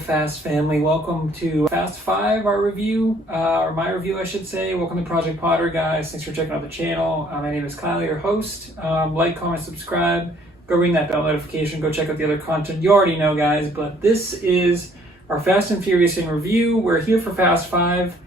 Fast family. Welcome to Fast 5, our review, or my review, I should say. Welcome to Project Potter, guys. Thanks for checking out the channel. My name is Kyle, your host. Like, comment, subscribe. Go ring that bell notification. Go check out the other content you already know, guys. But this is our Fast and Furious in review. We're here for Fast 5.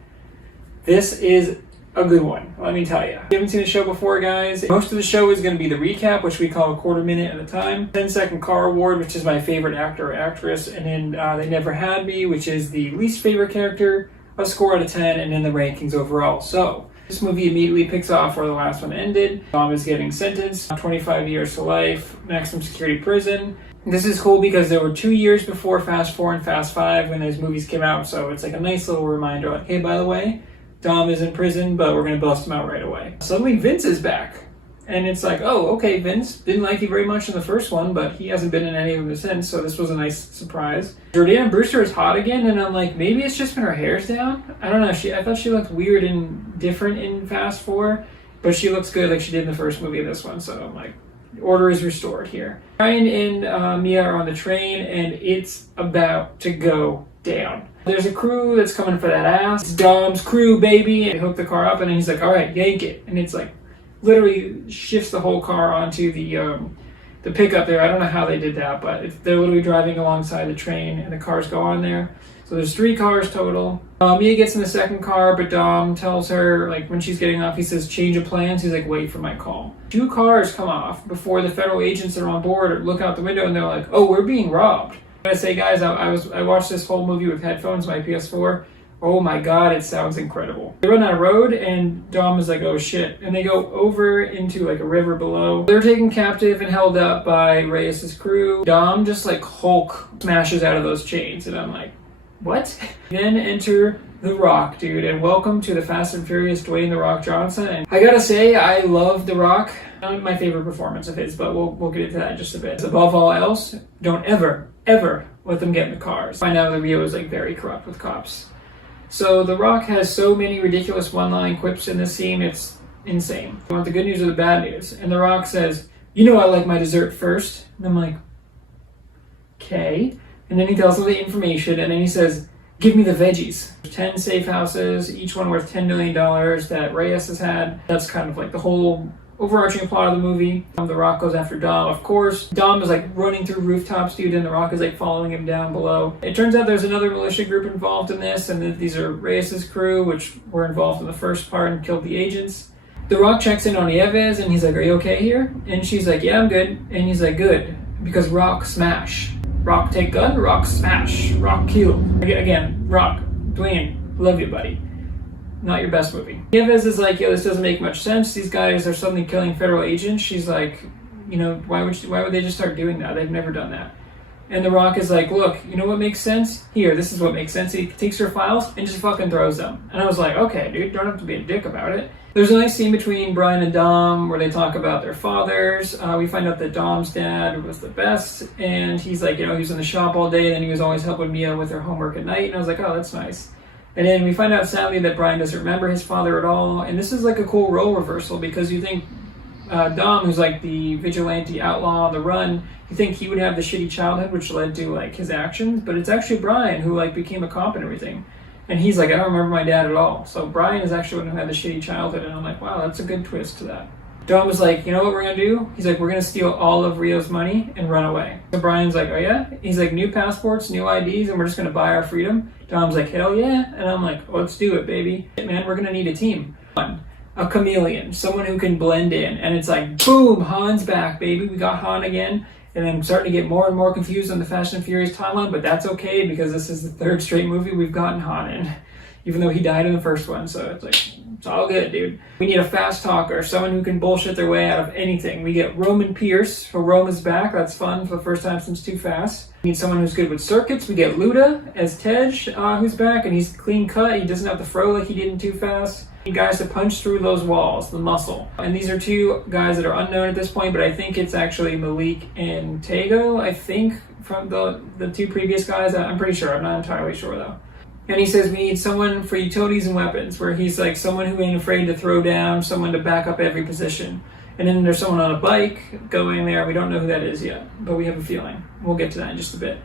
This is a good one, let me tell you. If you haven't seen the show before, guys, most of the show is going to be the recap, which we call a quarter minute at a time. 10-second car award, which is my favorite actor or actress. And then They Never Had Me, which is the least favorite character, a score out of 10, and then the rankings overall. So this movie immediately picks off where the last one ended. Dom is getting sentenced, 25 years to life, maximum security prison. This is cool because there were 2 years before Fast 4 and Fast 5 when those movies came out. So it's like a nice little reminder, like, hey, by the way, Dom is in prison, but we're going to bust him out right away. Suddenly Vince is back. And it's like, oh, okay, Vince. Didn't like you very much in the first one, but he hasn't been in any of them since, so this was a nice surprise. Jordana Brewster is hot again, and I'm like, maybe it's just when her hair's down? I don't know. I thought she looked weird and different in Fast 4, but she looks good like she did in the first movie of this one, so I'm like, order is restored here. Brian and Mia are on the train, and it's about to go down. There's a crew that's coming for that ass. It's Dom's crew, baby. And they hook the car up, and then he's like, all right, yank it. And it's like, literally shifts the whole car onto the pickup there. I don't know how they did that, but they're literally driving alongside the train, and the cars go on there. So there's 3 cars total. Mia gets in the second car, but Dom tells her, like, when she's getting off, he says, change of plans. He's like, wait for my call. 2 cars come off before the federal agents that are on board look out the window, and they're like, oh, we're being robbed. I say, guys, I watched this whole movie with headphones, my PS4. Oh my god, it sounds incredible. They run on a road, and Dom is like, oh shit. And they go over into like a river below. They're taken captive and held up by Reyes' crew. Dom just like Hulk smashes out of those chains, and I'm like, what? Then enter The Rock, dude, and welcome to the Fast and Furious Dwayne The Rock Johnson. And I gotta say, I love The Rock. Not my favorite performance of his, but we'll get into that in just a bit. Above all else, don't ever let them get in the cars. Find out that Rio is like very corrupt with cops. So The Rock has so many ridiculous one-line quips in this scene, it's insane. You want the good news or the bad news? And The Rock says, you know I like my dessert first. And I'm like, okay. And then he tells them the information, and then he says, give me the veggies. 10 safe houses, each one worth $10 million that Reyes has had. That's kind of like the whole overarching plot of the movie. The Rock goes after Dom, of course. Dom is like running through rooftops, dude, and The Rock is like following him down below. It turns out there's another militia group involved in this, and that these are Reyes' crew, which were involved in the first part and killed the agents. The Rock checks in on Nieves, and he's like, are you okay here? And she's like, yeah, I'm good. And he's like, good, because Rock smash. Rock take gun, Rock smash, Rock kill. Again, Rock, Dwayne, love you, buddy. Not your best movie. Nieves is like, yo, this doesn't make much sense. These guys are suddenly killing federal agents. She's like, you know, why would they just start doing that? They've never done that. And The Rock is like, look, you know what makes sense? Here, this is what makes sense. He takes her files and just fucking throws them. And I was like, okay, dude, don't have to be a dick about it. There's a nice scene between Brian and Dom where they talk about their fathers. We find out that Dom's dad was the best, and he's like, you know, he was in the shop all day, and then he was always helping Mia with her homework at night. And I was like, oh, that's nice. And then we find out sadly that Brian doesn't remember his father at all. And this is like a cool role reversal, because you think Dom, who's like the vigilante outlaw on the run, you think he would have the shitty childhood which led to like his actions, but it's actually Brian who like became a cop and everything. And he's like, I don't remember my dad at all. So Brian is actually one who had the shitty childhood, and I'm like, wow, that's a good twist to that. Dom was like, you know what we're gonna do? He's like, we're gonna steal all of Rio's money and run away. So Brian's like, oh yeah? He's like, new passports, new IDs, and we're just gonna buy our freedom. Dom's like, hell yeah. And I'm like, let's do it, baby. Man, we're gonna need a team. A chameleon, someone who can blend in. And it's like, boom, Han's back, baby. We got Han again. And I'm starting to get more and more confused on the Fast and Furious timeline, but that's okay, because this is the 3rd straight movie we've gotten Han in, even though he died in the first one. So it's like, it's all good, dude. We need a fast talker, someone who can bullshit their way out of anything. We get Roman Pierce, so Rome is back. That's fun for the first time since Too Fast. We need someone who's good with circuits. We get Luda as Tej, who's back, and he's clean cut. He doesn't have to throw like he did in Too Fast. We need guys to punch through those walls, the muscle. And these are 2 guys that are unknown at this point, but I think it's actually Malik and Tego, I think, from the 2 previous guys. I'm pretty sure. I'm not entirely sure, though. And he says we need someone for utilities and weapons, where he's like someone who ain't afraid to throw down, someone to back up every position. And then there's someone on a bike going there. We don't know who that is yet, but we have a feeling. We'll get to that in just a bit.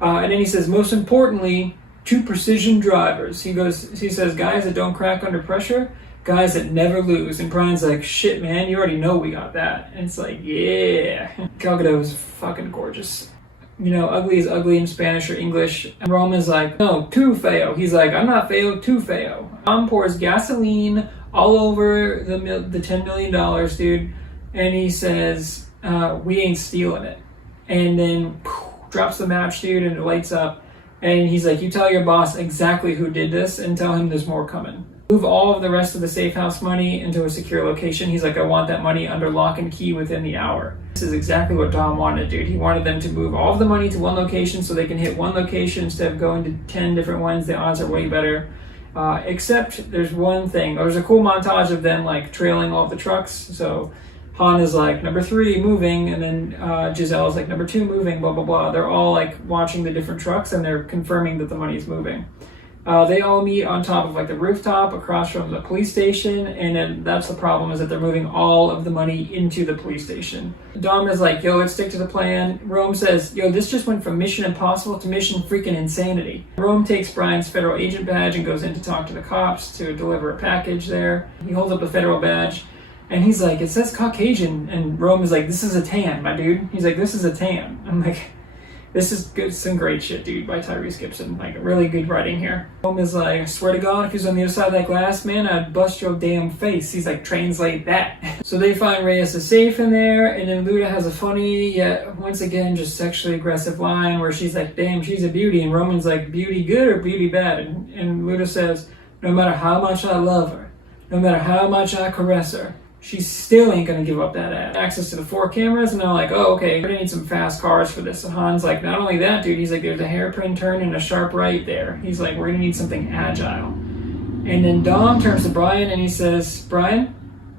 And then he says, most importantly, 2 precision drivers. He says, guys that don't crack under pressure, guys that never lose. And Brian's like, shit, man, you already know we got that. And it's like, yeah. Gal Gadot is fucking gorgeous. You know, ugly is ugly in Spanish or English. And Roman's like, no, too feo. He's like, I'm not feo, too feo. Tom pours gasoline all over the $10 million, dude. And he says, we ain't stealing it. And then drops the match, dude, and it lights up. And he's like, you tell your boss exactly who did this and tell him there's more coming. Move all of the rest of the safe house money into a secure location. He's like, I want that money under lock and key within the hour. This is exactly what Dom wanted, dude. He wanted them to move all of the money to one location so they can hit one location instead of going to 10 different ones. The odds are way better. Except there's one thing. There's a cool montage of them like trailing all of the trucks. So Han is like, number 3 moving, and then Giselle is like, number 2 moving, blah, blah, blah. They're all like watching the different trucks and they're confirming that the money's moving. They all meet on top of like the rooftop across from the police station, and then that's the problem, is that they're moving all of the money into the police station. Dom is like, yo, let's stick to the plan. Rome says, yo, this just went from Mission Impossible to Mission freaking Insanity. Rome takes Brian's federal agent badge and goes in to talk to the cops to deliver a package there. He holds up the federal badge. And he's like, it says Caucasian. And Rome is like, this is a tan, my dude. He's like, this is a tan. I'm like, this is good, some great shit, dude, by Tyrese Gibson. Like, really good writing here. Rome is like, I swear to God, if he was on the other side of that glass, man, I'd bust your damn face. He's like, translate that. So they find Reyes' safe in there, and then Luda has a funny, yet once again, just sexually aggressive line where she's like, damn, she's a beauty. And Roman's like, beauty good or beauty bad? And Luda says, no matter how much I love her, no matter how much I caress her, she still ain't gonna give up that ass. Access to the 4 cameras, and they're like, oh, okay, we're gonna need some fast cars for this. And Han's like, not only that, dude, he's like, there's a hairpin turn and a sharp right there. He's like, we're gonna need something agile. And then Dom turns to Brian and he says, Brian,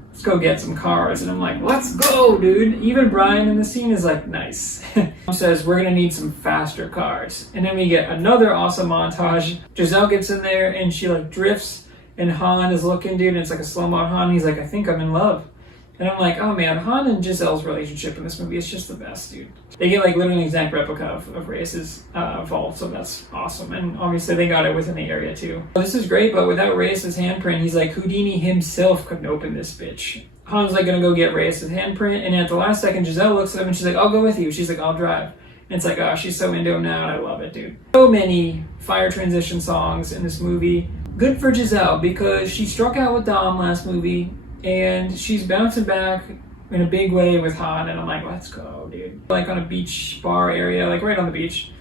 let's go get some cars. And I'm like, let's go, dude. Even Brian in the scene is like, nice. He says, we're gonna need some faster cars. And then we get another awesome montage. Giselle gets in there and she like drifts. And Han is looking, dude, and it's like a slow-mo Han. He's like, I think I'm in love. And I'm like, oh man, Han and Giselle's relationship in this movie is just the best, dude. They get like literally an exact replica of Reyes' vault, so that's awesome. And obviously they got it within the area too. This is great, but without Reyes' handprint, he's like, Houdini himself couldn't open this bitch. Han's like gonna go get Reyes' handprint, and at the last second, Giselle looks at him and she's like, I'll go with you. She's like, I'll drive. And it's like, oh, she's so into him now, and I love it, dude. So many fire transition songs in this movie. Good for Giselle, because she struck out with Dom last movie, and she's bouncing back in a big way with Han, and I'm like, let's go, dude. Like on a beach bar area, like right on the beach.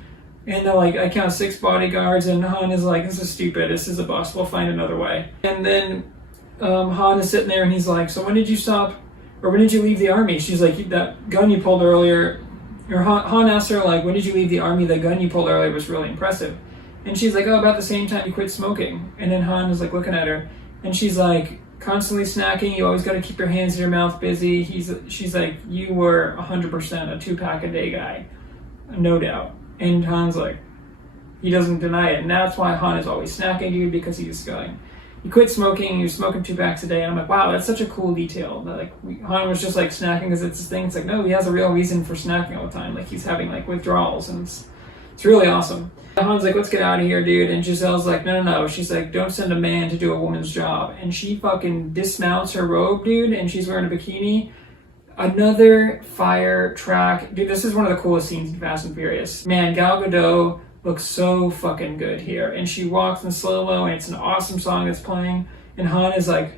And they're like, I count 6 bodyguards, and Han is like, this is stupid, this is a bust, we'll find another way. And then Han is sitting there and he's like, so when did you stop, or when did you leave the army? She's like, that gun you pulled earlier, or Han asked her like, when did you leave the army? The gun you pulled earlier was really impressive. And she's like, oh, about the same time you quit smoking. And then Han is like looking at her, and she's like, constantly snacking, you always got to keep your hands in your mouth busy. She's like, you were 100% a 2-pack a day guy, no doubt. And Han's like, he doesn't deny it. And that's why Han is always snacking, dude, because he's going, you quit smoking, you're smoking 2 packs a day. And I'm like, wow, that's such a cool detail. That like Han was just like snacking because it's his thing. It's like, no, he has a real reason for snacking all the time. Like he's having like withdrawals, and it's really awesome. Han's like, let's get out of here, dude. And Giselle's like, no. She's like, don't send a man to do a woman's job. And she fucking dismounts her robe, dude, and she's wearing a bikini. Another fire track. Dude, this is one of the coolest scenes in Fast and Furious. Man, Gal Gadot looks so fucking good here. And she walks in slow-mo, and it's an awesome song that's playing. And Han is like,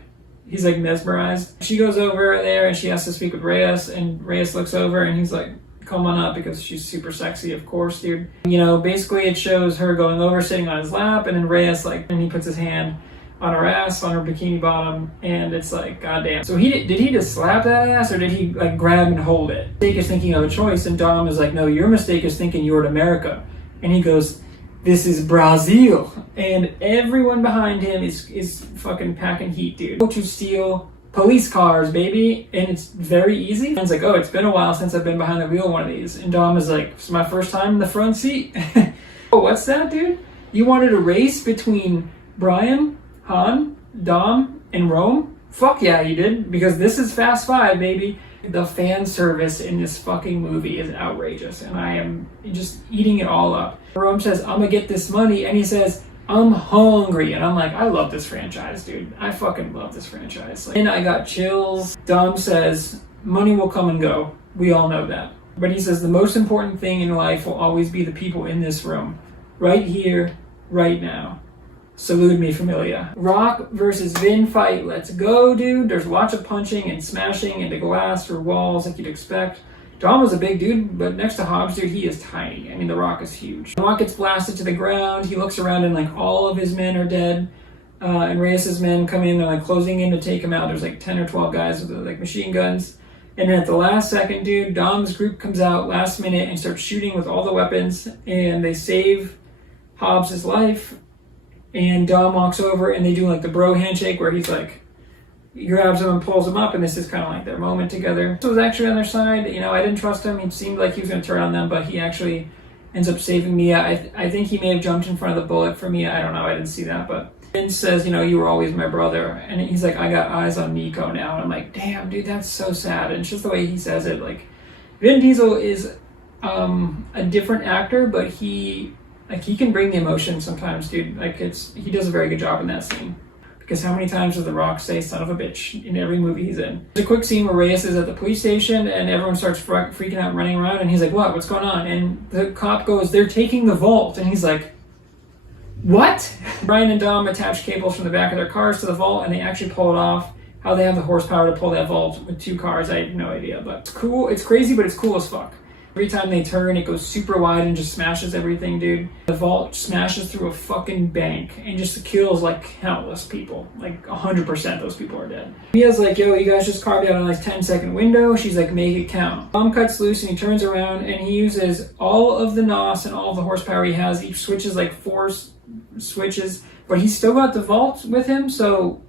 he's like mesmerized. She goes over there, and she has to speak with Reyes, and Reyes looks over, and he's like, come on up, because she's super sexy, of course, dude. You know, basically it shows her going over, sitting on his lap, and then Reyes, like, and he puts his hand on her ass, on her bikini bottom, and it's like, goddamn. So did he just slap that ass, or did he, like, grab and hold it? Mistake is thinking of a choice, and Dom is like, no, your mistake is thinking you're in America. And he goes, this is Brazil. And everyone behind him is fucking packing heat, dude. Go to steal police cars, baby, and it's very easy. And it's like, oh, it's been a while since I've been behind the wheel of one of these. And Dom is like, it's my first time in the front seat. Oh, what's that, dude? You wanted a race between Brian, Han, Dom, and Rome? Fuck yeah, you did, because this is Fast 5, baby. The fan service in this fucking movie is outrageous, and I am just eating it all up. Rome says, I'm gonna get this money, and he says, I'm hungry. And I'm like, I love this franchise, dude. I fucking love this franchise. And I got chills. Dom says, money will come and go. We all know that. But he says, the most important thing in life will always be the people in this room. Right here, right now. Salute me, familia. Rock versus Vin fight. Let's go, dude. There's lots of punching and smashing into glass or walls like you'd expect. Dom was a big dude, but next to Hobbs, dude, he is tiny. I mean, The Rock is huge. The Rock gets blasted to the ground. He looks around and like all of his men are dead. And Reyes's men come in, they're like closing in to take him out. There's like 10 or 12 guys with like machine guns. And then at the last second, dude, Dom's group comes out last minute and starts shooting with all the weapons. And they save Hobbs' life. And Dom walks over and they do like the bro handshake where he's like, he grabs him and pulls him up, and this is kind of like their moment together. So it was actually on their side. You know, I didn't trust him. He seemed like he was going to turn on them, but he actually ends up saving Mia. I think he may have jumped in front of the bullet for Mia. I don't know. I didn't see that. But Vin says, you know, you were always my brother. And he's like, I got eyes on Nico now. And I'm like, damn, dude, that's so sad. And it's just the way he says it. Like, Vin Diesel is a different actor, but he can bring the emotion sometimes, dude. Like, he does a very good job in that scene. Because how many times does The Rock say son of a bitch in every movie he's in? There's a quick scene where Reyes is at the police station and everyone starts freaking out and running around, and he's like, what? What's going on? And the cop goes, they're taking the vault. And he's like, what? Brian and Dom attach cables from the back of their cars to the vault, and they actually pull it off. How they have the horsepower to pull that vault with 2 cars, I have no idea. But it's cool. It's crazy, but it's cool as fuck. Every time they turn, it goes super wide and just smashes everything, dude. The vault smashes through a fucking bank and just kills like countless people. Like 100% those people are dead. Mia's like, yo, you guys just carved out a nice 10-second window. She's like, make it count. Dom cuts loose and he turns around and he uses all of the NOS and all of the horsepower he has. Each switch is like 4 switches, but he's still got the vault with him, so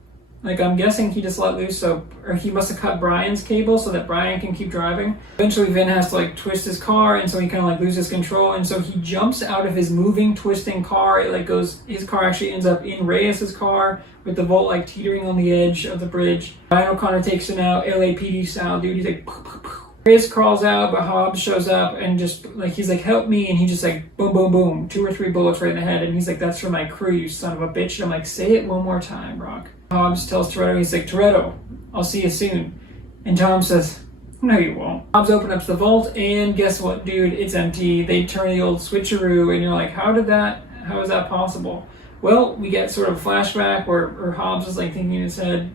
like, I'm guessing he just let loose, or he must have cut Brian's cable so that Brian can keep driving. Eventually, Vin has to like twist his car, and so he kind of like loses control, and so he jumps out of his moving, twisting car. It like goes, his car actually ends up in Reyes's car with the vault like teetering on the edge of the bridge. Brian O'Connor takes him out, LAPD style, dude. He's like, poof, poof, poof. Reyes crawls out, but Hobbs shows up and just like, he's like, help me, and he just like, boom, boom, boom, 2 or 3 bullets right in the head, and he's like, that's for my crew, you son of a bitch. And I'm like, say it one more time, Rock. Hobbs tells Toretto, he's like, Toretto, I'll see you soon. And Tom says, no, you won't. Hobbs opens up the vault, and guess what, dude? It's empty. They turn the old switcheroo, and you're like, how is that possible? Well, we get sort of a flashback where Hobbs is like thinking in his head,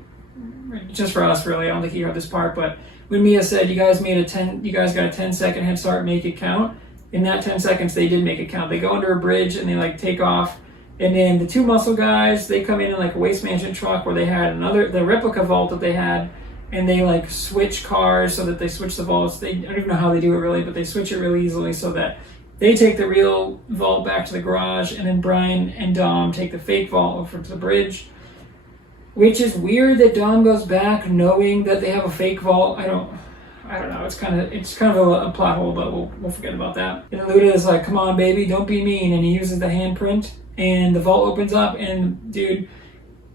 just for us, really. I don't think he heard this part, but when Mia said, you guys got a 10-second head start, make it count. In that 10 seconds, they did make it count. They go under a bridge, and they like take off. And then the 2 muscle guys, they come in like a waste management truck where they had the replica vault that they had, and they like switch cars so that they switch the vaults. I don't even know how they do it really, but they switch it really easily so that they take the real vault back to the garage, and then Brian and Dom take the fake vault over to the bridge. Which is weird that Dom goes back knowing that they have a fake vault. I don't know. It's kind of a plot hole, but we'll forget about that. And Luda is like, come on, baby, don't be mean. And he uses the handprint, and the vault opens up, and dude,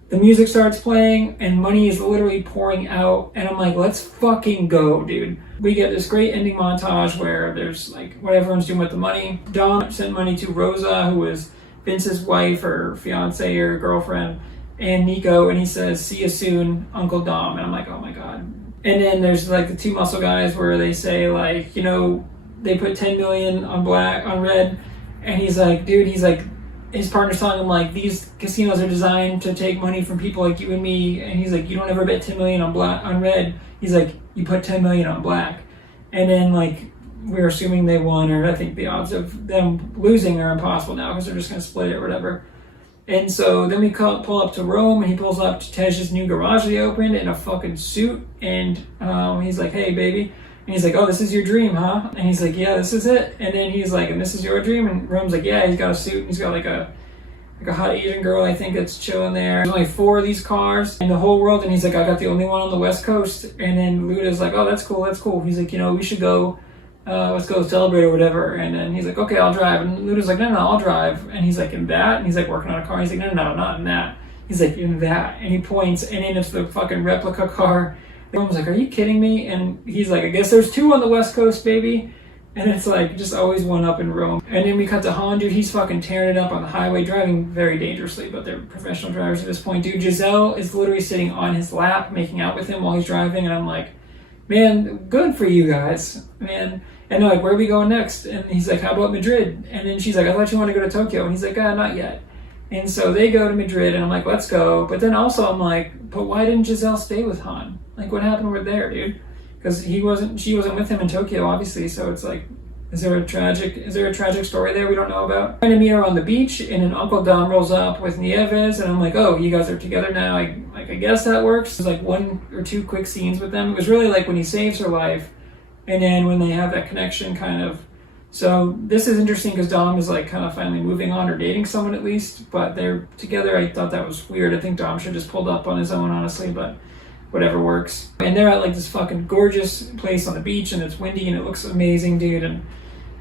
the music starts playing, and money is literally pouring out. And I'm like, let's fucking go, dude. We get this great ending montage where there's like what everyone's doing with the money. Dom sent money to Rosa, who was Vince's wife or fiance or girlfriend, and Nico, and he says, see you soon, Uncle Dom. And I'm like, oh my God. And then there's like the 2 muscle guys where they say like, you know, they put 10 million on red, and he's like, dude, he's like, his partner's telling him like, these casinos are designed to take money from people like you and me, and he's like, you don't ever bet 10 million on red. He's like, you put 10 million on black. And then like, we're assuming they won, or I think the odds of them losing are impossible now because they're just going to split it or whatever. And so then we pull up to Rome, and he pulls up to Tej's new garage they opened in a fucking suit. And he's like, hey, baby. And he's like, oh, this is your dream, huh? And he's like, yeah, this is it. And then he's like, and this is your dream? And Rome's like, yeah, he's got a suit. And he's got like a hot Asian girl, I think, that's chilling there. There's only 4 of these cars in the whole world. And he's like, I got the only one on the West Coast. And then Luda's like, oh, that's cool, that's cool. He's like, you know, we should go. Let's go celebrate or whatever. And then he's like, okay, I'll drive. And Luda's like, no, I'll drive. And he's like, in that? And he's like working on a car. He's like, no, not in that. He's like, in that. And he points, and then it's the fucking replica car I was like, are you kidding me? And he's like, I guess there's 2 on the West Coast, baby. And it's like, just always one up in Rome. And then we cut to Han, dude. He's fucking tearing it up on the highway, driving very dangerously, but they're professional drivers at this point, dude. Giselle is literally sitting on his lap, making out with him while he's driving. And I'm like, man, good for you guys, man. And they're like, where are we going next? And he's like, how about Madrid? And then she's like, I thought you wanted to go to Tokyo. And he's like, not yet. And so they go to Madrid, and I'm like, let's go. But then also I'm like, but why didn't Giselle stay with Han? Like, what happened with there, dude? Because she wasn't with him in Tokyo, obviously. So it's like, is there a tragic story there we don't know about? Trying to meet her on the beach, and then Uncle Dom rolls up with Nieves, and I'm like, oh, you guys are together now. I guess that works. There's like 1 or 2 quick scenes with them. It was really like when he saves her life, and then when they have that connection, kind of. So this is interesting because Dom is like kind of finally moving on or dating someone at least, but they're together. I thought that was weird. I think Dom should have just pulled up on his own, honestly, but whatever works. And they're at like this fucking gorgeous place on the beach, and it's windy and it looks amazing, dude. And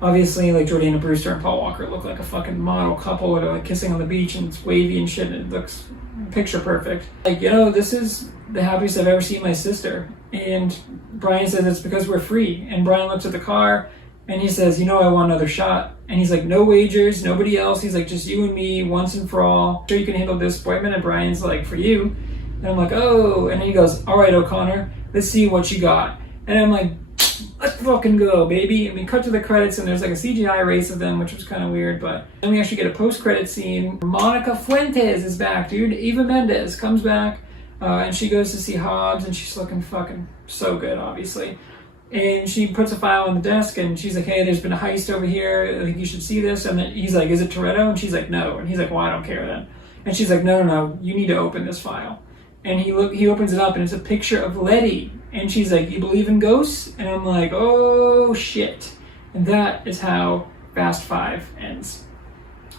obviously like Jordana Brewster and Paul Walker look like a fucking model couple that are like kissing on the beach, and it's wavy and shit, and it looks picture perfect. Like, this is the happiest I've ever seen my sister. And Brian says it's because we're free. And Brian looks at the car and he says, I want another shot. And he's like, no wagers, nobody else. He's like, just you and me, once and for all. Sure you can handle disappointment? And Brian's like, for you. And I'm like, oh. And he goes, all right, O'Connor, let's see what you got. And I'm like, let's fucking go, baby. And we cut to the credits, and there's like a CGI race of them, which was kind of weird. But then we actually get a post-credit scene. Monica Fuentes is back, dude. Eva Mendes comes back, and she goes to see Hobbs, and she's looking fucking so good, obviously. And she puts a file on the desk, and she's like, hey, there's been a heist over here. I think you should see this. And then he's like, is it Toretto? And she's like, no. And he's like, well, I don't care then. And she's like, no, you need to open this file. And he opens it up, and it's a picture of Letty. And she's like, you believe in ghosts? And I'm like, oh shit. And that is how Fast 5 ends.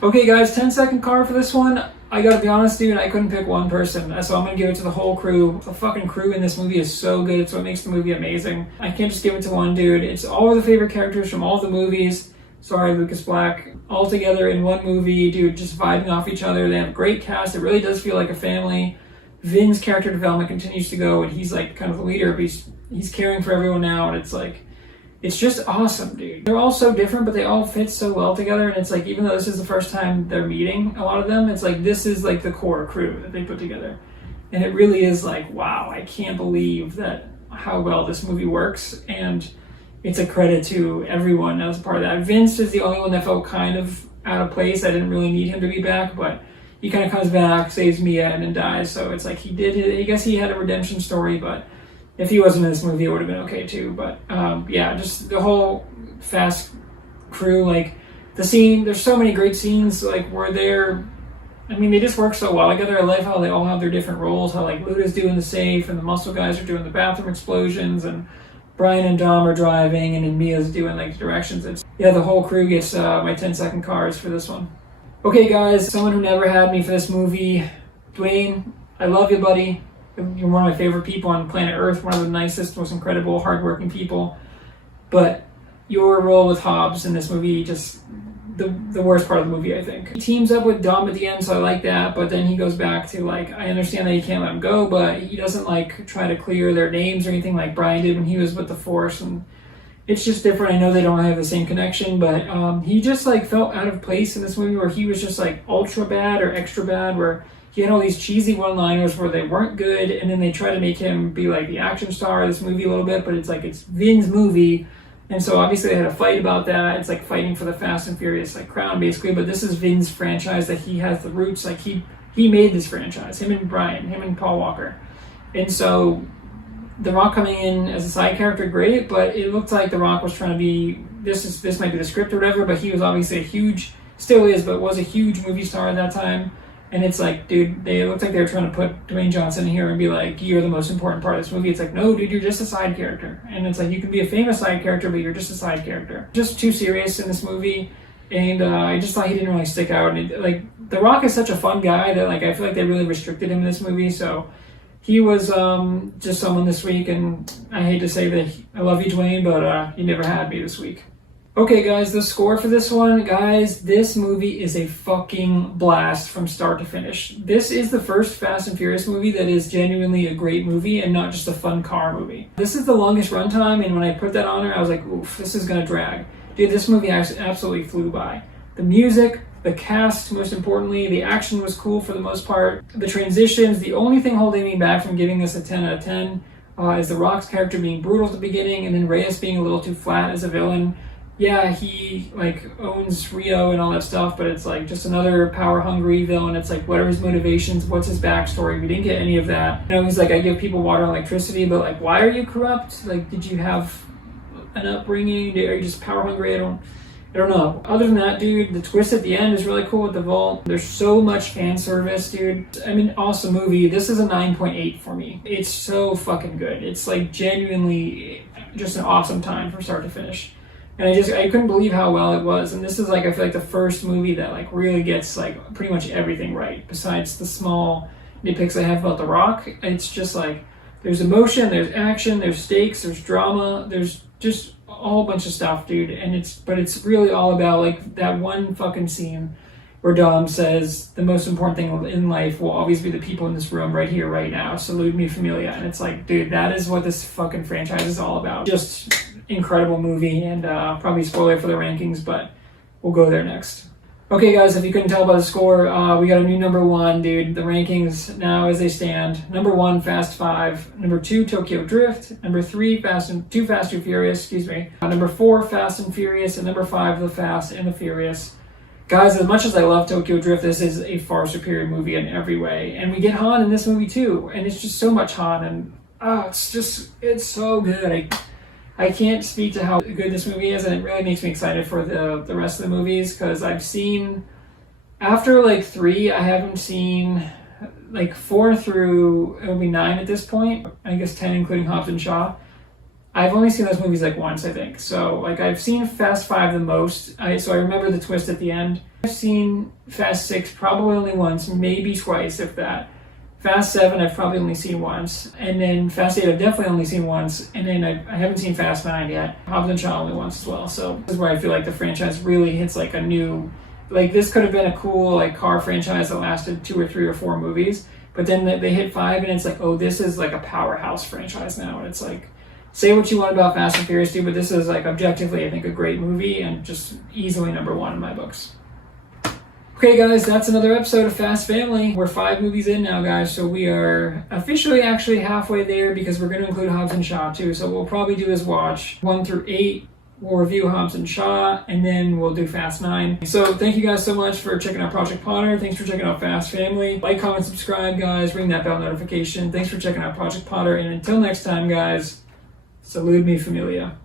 Okay guys, 10-second card for this one. I gotta be honest, dude, I couldn't pick one person. So I'm gonna give it to the whole crew. The fucking crew in this movie is so good. It's what makes the movie amazing. I can't just give it to one dude. It's all of the favorite characters from all the movies. Sorry, Lucas Black. All together in one movie, dude, just vibing off each other. They have a great cast. It really does feel like a family. Vin's character development continues to go, and he's like kind of the leader, but he's caring for everyone now, and it's like, it's just awesome, dude. They're all so different, but they all fit so well together, and it's like, even though this is the first time they're meeting, a lot of them, it's like, this is like the core crew that they put together. And it really is like, wow, I can't believe that how well this movie works, and it's a credit to everyone that was a part of that. Vince is the only one that felt kind of out of place. I didn't really need him to be back, but he kind of comes back, saves Mia, and then dies. So it's like I guess he had a redemption story, but if he wasn't in this movie, it would have been okay too. But yeah, just the whole Fast crew, like the scene, there's so many great scenes like where they just work so well together. I love how they all have their different roles, how like Luda's doing the safe, and the muscle guys are doing the bathroom explosions, and Brian and Dom are driving, and then Mia's doing like directions. The whole crew gets my 10-second cards for this one. Okay guys, someone who never had me for this movie, Dwayne, I love you, buddy. You're one of my favorite people on planet Earth, one of the nicest, most incredible, hardworking people. But your role with Hobbs in this movie, just the worst part of the movie, I think. He teams up with Dom at the end, so I like that, but then he goes back to like, I understand that you can't let him go, but he doesn't like try to clear their names or anything like Brian did when he was with the Force, and it's just different. I know they don't have the same connection, but he just like felt out of place in this movie, where he was just like ultra bad or extra bad, where he had all these cheesy one-liners where they weren't good, and then they try to make him be like the action star of this movie a little bit, but it's like, it's Vin's movie, and so obviously they had a fight about that. It's like fighting for the Fast and Furious like crown basically, but this is Vin's franchise that he has the roots, like he made this franchise, him and Brian, him and Paul Walker. And so The Rock coming in as a side character, great, but it looked like The Rock was trying to be, this might be the script or whatever, but he was obviously still is, but was a huge movie star at that time. And it's like, dude, they looked like they were trying to put Dwayne Johnson in here and be like, you're the most important part of this movie. It's like, no, dude, you're just a side character. And it's like, you can be a famous side character, but you're just a side character. Just too serious in this movie. And I just thought he didn't really stick out. And The Rock is such a fun guy that like, I feel like they really restricted him in this movie. So he was just someone this week. And I hate to say that I love you, Dwayne, but you never had me this week. Okay guys, the score for this one, guys, this movie is a fucking blast from start to finish. This is the first Fast and Furious movie that is genuinely a great movie and not just a fun car movie. This is the longest runtime, and when I put that on there, I was like, oof, this is gonna drag. Dude, this movie absolutely flew by. The music, the cast, most importantly, the action was cool for the most part. The transitions, the only thing holding me back from giving this a 10 out of 10 is The Rock's character being brutal at the beginning and then Reyes being a little too flat as a villain. Yeah, he like owns Rio and all that stuff, but it's like just another power-hungry villain. It's like, what are his motivations? What's his backstory? We didn't get any of that. You know, he's like, I give people water and electricity, but like, why are you corrupt? Like, did you have an upbringing? Are you just power-hungry? I don't know. Other than that, dude, the twist at the end is really cool with the vault. There's so much fan service, dude. I mean, awesome movie. This is a 9.8 for me. It's so fucking good. It's like genuinely just an awesome time from start to finish. And I couldn't believe how well it was. And this is like, I feel like the first movie that like really gets like pretty much everything right, besides the small nitpicks I have about The Rock. It's just like, there's emotion, there's action, there's stakes, there's drama, there's just a whole bunch of stuff, dude. And it's really all about like that one fucking scene where Dom says the most important thing in life will always be the people in this room right here, right now. Salute me, familia. And it's like, dude, that is what this fucking franchise is all about. Just incredible movie, and probably spoiler for the rankings, but we'll go there next. Okay guys, if you couldn't tell by the score, we got a new number one, dude. The rankings now as they stand: number 1, Fast 5; number 2, Tokyo Drift; number 3, Fast and Furious, number 4, Fast and Furious; and number 5, The Fast and the Furious. Guys, as much as I love Tokyo Drift, this is a far superior movie in every way, and we get Han in this movie too, and it's just so much Han, and it's so good. I can't speak to how good this movie is, and it really makes me excited for the rest of the movies, because I've seen, after like 3, I haven't seen like 4 through, it'll be 9 at this point, I guess 10 including Hobbs and Shaw. I've only seen those movies like once, I think. So like I've seen Fast 5 the most, so I remember the twist at the end. I've seen Fast 6 probably only once, maybe twice if that. Fast 7 I've probably only seen once, and then Fast 8 I've definitely only seen once, and then I haven't seen Fast 9 yet. Hobbs and Shaw only once as well. So this is where I feel like the franchise really hits like a new, like this could have been a cool like car franchise that lasted 2 or 3 or 4 movies, but then they hit 5 and it's like, oh, this is like a powerhouse franchise now. And it's like, say what you want about Fast and Furious, dude, but this is like objectively I think a great movie and just easily number 1 in my books. Okay guys, that's another episode of Fast Family. We're 5 movies in now, guys, so we are officially actually halfway there, because we're going to include Hobbs and Shaw too. So what we'll probably do is watch 1 through 8, we'll review Hobbs and Shaw, and then we'll do Fast 9. So thank you guys so much for checking out Project Potter. Thanks for checking out Fast Family. Like, comment, subscribe, guys. Ring that bell notification. Thanks for checking out Project Potter, and until next time, guys, salute me, familia.